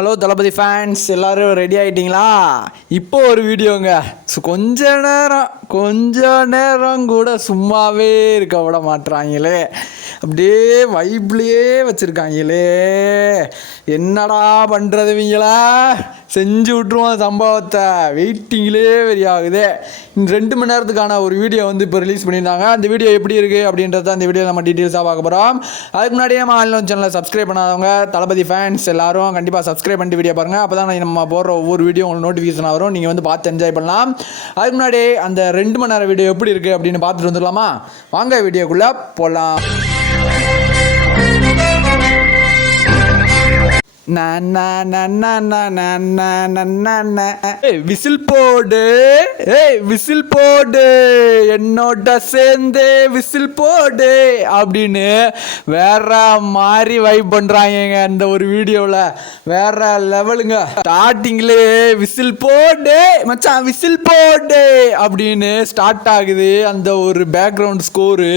Hello Thalapathy fans எல்லாரும் ready ஆகிட்டிங்களா இப்போ ஒரு வீடியோங்க ஸோ கொஞ்ச நேரம் கொஞ்ச நேரம் கூட சும்மாவே இருக்க விட மாட்றாங்களே. அப்படியே வைப்லேயே வச்சுருக்காங்களே. என்னடா பண்ணுறது இவங்களா? செஞ்சு விட்ருவோம் சம்பவத்தை. வெயிட்டிங்லேயே வெறியாகுது இந்த ரெண்டு மணி நேரத்துக்கான ஒரு வீடியோ வந்து இப்போ ரிலீஸ் பண்ணியிருந்தாங்க. அந்த வீடியோ எப்படி இருக்குது அப்படின்றத அந்த வீடியோ நம்ம டீட்டெயில்ஸாக பார்க்க போகிறோம் அதுக்கு முன்னாடியே நம்ம ஆன்லைன் சேனலை சப்ஸ்கிரைப் பண்ணாதவங்க தளபதி ஃபேன்ஸ் எல்லாரும் கண்டிப்பாக சப்ஸ்கிரைப் பண்ணிட்டு வீடியோ பாருங்கள் அப்போ தான் நம்ம போடுற ஒவ்வொரு வீடியோ உங்களுக்கு நோட்டிஃபிகேஷன் வரும். நீங்கள் வந்து பார்த்து என்ஜாய் பண்ணலாம். அதுக்கு முன்னாடி அந்த ரெண்டு மணி நேரம் வீடியோ எப்படி இருக்குது அப்படின்னு பார்த்துட்டு வந்துடலாமா? வாங்க வீடியோக்குள்ளே போகலாம் விசில் போடு. ஏய் விசில் போடு. என்னோட சேர்ந்து விசில் போடு அப்படின்னு வேற மாதிரி வைப் பண்றாங்க அந்த ஒரு வீடியோவில் வேற லெவலுங்க ஸ்டார்டிங்லேயே விசில் போடு. மச்சான் விசில் போடு அப்படின்னு ஸ்டார்ட் ஆகுது அந்த ஒரு பேக்ரவுண்ட் ஸ்கோரு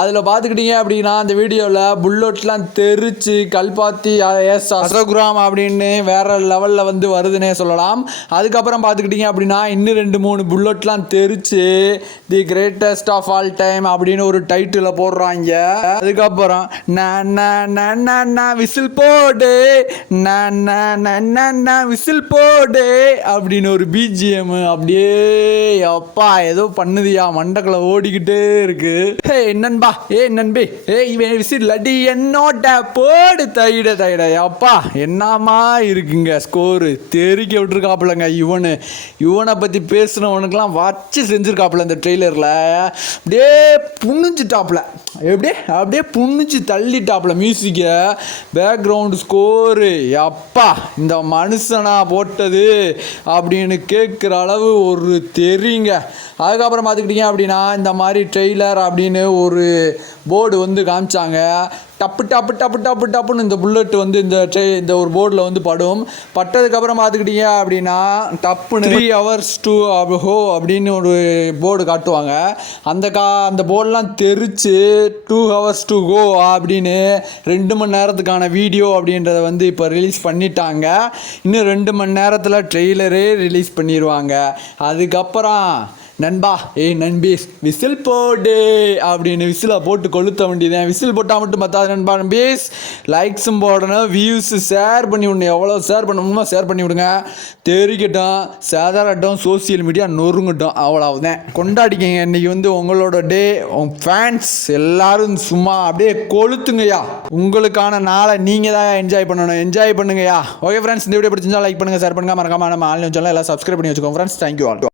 அதில் பார்த்துக்கிட்டீங்க அப்படின்னா அந்த வீடியோவில் புல்லட்லாம் தெரிச்சு கல்பாத்தி எஸ் அசோகுராம் அப்படின்னு வேற லெவலில் வந்து வருதுன்னே சொல்லலாம். அதுக்கப்புறம் பார்த்துக்கிட்டிங்க அப்படின்னா இன்னும் ரெண்டு மூணு புல்லட்லாம் தெரிச்சு the greatest of all time அப்படின்னு ஒரு டைட்டில் போடுறாங்க. அதுக்கப்புறம் விசில் போடு. விசில் போடு. அப்படின்னு ஒரு பிஜிஎம் அப்படியே அப்பா ஏதோ பண்ணுதியா மண்டக்கில் ஓடிக்கிட்டே இருக்கு. ஹே என்னன்பா ஏ நண்பே ஏ இவன் விசில் அடி என்னோட போடு தைட தைட அப்பா என்னம்மா இருக்குங்க? ஸ்கோரு தெரிக்க விட்டுருக்காப்புலங்க இவனு. இவனை பற்றி பேசுனவனுக்கெல்லாம் வச்சு செஞ்சுருக்காப்புல இந்த ட்ரெய்லரில் அப்படியே புண்ணிச்சிட்டாப்புல எப்படி? அப்படியே புண்ணிச்சு தள்ளிட்டாப்புல மியூசிக்கை பேக்ரவுண்டு ஸ்கோரு அப்பா இந்த மனுஷனா போட்டது அப்படின்னு கேட்குற அளவு ஒரு தெரியுங்க. அதுக்கப்புறம் பார்த்துக்கிட்டிங்க அப்படின்னா இந்த மாதிரி ட்ரெய்லர் அப்படின்னு ஒரு போர்டு வந்து காமிச்சாங்க. டப்பு டப்பு டப்பு டப்பு டப்புன்னு இந்த புல்லட் வந்து இந்த ட்ரெ இந்த ஒரு போர்டில் வந்து படும். பட்டதுக்கப்புறம் பார்த்துக்கிட்டிங்க அப்படின்னா டப்புன்னு த்ரீ ஹவர்ஸ் டூ ஹோ அப்படின்னு ஒரு போர்டு காட்டுவாங்க. அந்த கா அந்த போர்டெலாம் தெரிச்சு டூ ஹவர்ஸ் டு கோ அப்படின்னு ரெண்டு மணி நேரத்துக்கான வீடியோ அப்படின்றத வந்து இப்போ ரிலீஸ் பண்ணிட்டாங்க. இன்னும் ரெண்டு மணி நேரத்தில் ட்ரெய்லரே ரிலீஸ் பண்ணிடுவாங்க அதுக்கப்புறம் நண்பா ஏய் நண்பீஸ் விசில் போடு அப்படின்னு விசிலை போட்டு கொளுத்த வேண்டியதேன் விசில் போட்டால் மட்டும் பார்த்தாது நண்பா நண்பீஸ் லைக்ஸும் போடணும் வியூஸு ஷேர் பண்ணி விடணும் எவ்வளோ ஷேர் பண்ணணுமோ ஷேர் பண்ணி விடுங்க. தெரிக்கட்டும் சேதாரட்டும் சோசியல் மீடியா நொறுங்கட்டும். அவ்வளவுதான். கொண்டாடிக்கங்க. இன்னைக்கு வந்து உங்களோட டே உங்கள் ஃபேன்ஸ் எல்லோரும் சும்மா அப்படியே கொளுத்துங்கய்யா. உங்களுக்கான நாளை நீங்கள் தான் என்ஜாய் பண்ணணும். என்ஜாய் பண்ணுங்கய்யா. ஓகே ஃப்ரெண்ட்ஸ் இந்த வீடியோ பிடிச்சிருந்தா லைக் பண்ணுங்கள் ஷேர் பண்ணுங்கள் மறக்காம நம்ம ஆன்லைன் சேனல் எல்லாம் சப்ஸ்கிரைப் பண்ணி வச்சுக்கோங்க ஃப்ரெண்ட்ஸ் தேங்க்யூ ஆல்